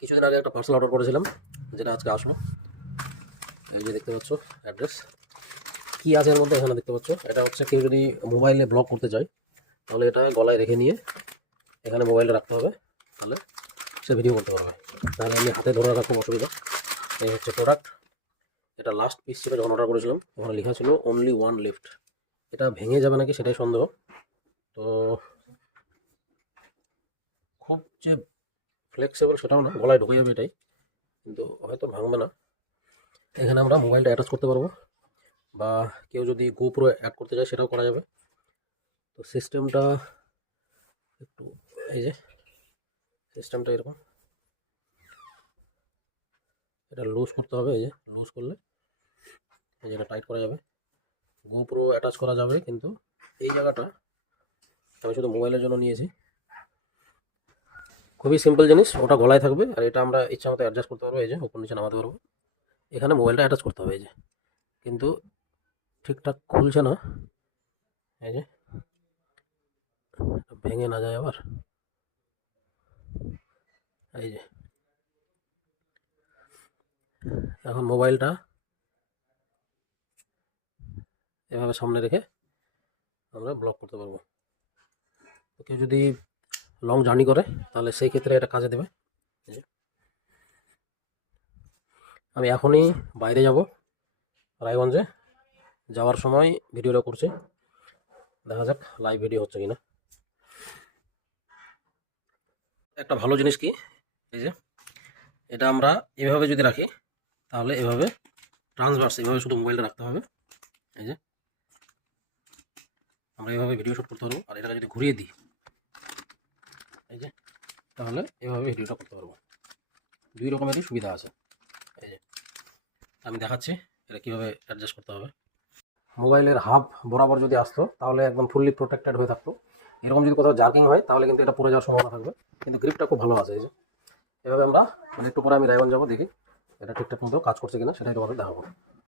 কিছুদিন আগে একটা পার্সেল অর্ডার করেছিলাম, যেটা আজকে আসলো। এই যে দেখতে পাচ্ছ অ্যাড্রেস কী আছে এর মধ্যে এখানে দেখতে পাচ্ছ? এটা হচ্ছে কেউ যদি মোবাইলে ব্লক করতে চায়, তাহলে এটা গলায় রেখে নিয়ে এখানে মোবাইলে রাখতে হবে, তাহলে সে ভিডিও করতে পারবে। তাহলে আমি হাতে ধরে রাখা খুব অসুবিধা। এই হচ্ছে প্রোডাক্ট এটা লাস্ট পিস ছিল যখন অর্ডার করেছিলাম, ওখানে লেখা ছিল অনলি ওয়ান লিফট এটা ভেঙে যাবে নাকি সেটাই সন্দেহ। তো খুব যে ফ্লেক্সিবল সেটাও না গলায় ঢুকে যাবে এটাই। কিন্তু হয়তো ভাঙবে না। এখানে আমরা মোবাইলটা অ্যাটাচ করতে পারব। বা কেউ যদি গোপ্রো অ্যাড করতে চায় সেটাও করা যাবে। তো সিস্টেমটা একটু এই যে সিস্টেমটা এরকম। এটা লুজ করতে হবে, এই যে লুজ করলে। এই এটা টাইট করা যাবে। গোপ্রো অ্যাটাচ করা যাবে, কিন্তু এই জায়গাটা আমি শুধু মোবাইলের জন্য নিয়েছি। খুবই সিম্পল জিনিস, ওটা গলায় থাকবে আর এটা আমরা ইচ্ছা মতো অ্যাডজাস্ট করতে পারব, এই যে উপর নিচে নামাতে পারব। এখানে মোবাইলটা অ্যাটাচ করতে হবে, এই যে। কিন্তু ঠিকঠাক খুলছে না, এই যে। ভেঙে না যায় আবার। এই যে। এখন মোবাইলটা এভাবে সামনে রেখে আমরা ব্লক করতে পারব। কেউ যদি লং জার্নি করে, তাহলে সেই ক্ষেত্রে এটা কাজে দেবে। আমি এখনই বাইরে যাব, রায়গঞ্জে। যাওয়ার সময় ভিডিওটা করছি। দেখা যাক লাইভ ভিডিও হচ্ছে কিনা। একটা ভালো জিনিস কি, এই যে, এটা আমরা এভাবে যদি রাখি, তাহলে এভাবে ট্রান্সভার্স এভাবে শুধু মোবাইলটা রাখতে হবে। এই যে, আমরা এভাবে ভিডিও শ্যুট করতে পারব। আর এটাকে যদি ঘুরিয়ে দিই এই যে, তাহলে এভাবে ভিডিওটা করতে পারব। দুই রকমেরই সুবিধা আছে। এই যে, আমি দেখাচ্ছি, এটা কীভাবে অ্যাডজাস্ট করতে হবে। মোবাইলের হাফ বরাবর যদি আসতো, তাহলে একদম ফুললি প্রোটেক্টেড হয়ে থাকতো। এরকম যদি কোথাও জার্কিং হয়, তাহলে কিন্তু এটা পড়ে যাওয়ার সম্ভাবনা থাকবে। কিন্তু গ্রিপটা খুব ভালো আছে, এই যে। এভাবে আমরা মানে একটু পরে আমি রায়গঞ্জ যাব, দেখি এটা ঠিকঠাক মতো কাজ করছে কিনা, সেটা একটু দেখাবো।